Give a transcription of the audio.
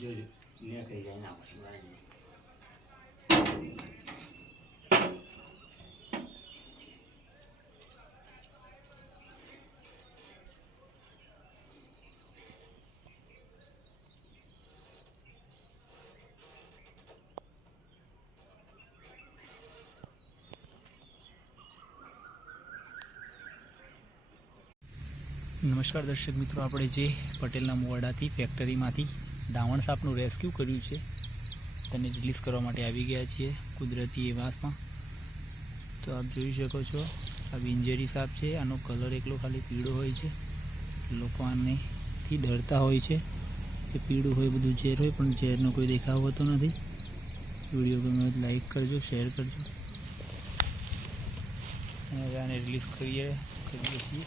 જો ને કઈ જાય ના પછી વાળી નમસ્કાર દર્શક મિત્રો, આપણે જે પટેલના મોરડાથી ફેક્ટરીમાંથી ડાવણ સાપનું રેસ્ક્યુ કર્યું છે તેને રિલીઝ કરવા માટે આવી ગયા છીએ કુદરતી એવાસમાં। તો આપ જોઈ શકો છો, આ વિંજેરી સાપ છે। આનો કલર એકલો ખાલી પીળો હોય છે। લોકો આનેથી ડરતા હોય છે કે પીળું હોય બધું ઝેર હોય, પણ ઝેરનો કોઈ દેખાવ હોતો નથી। વિડીયો ગમે તો લાઈક કરજો, શેર કરજો। આને રિલીઝ કરીએ છીએ।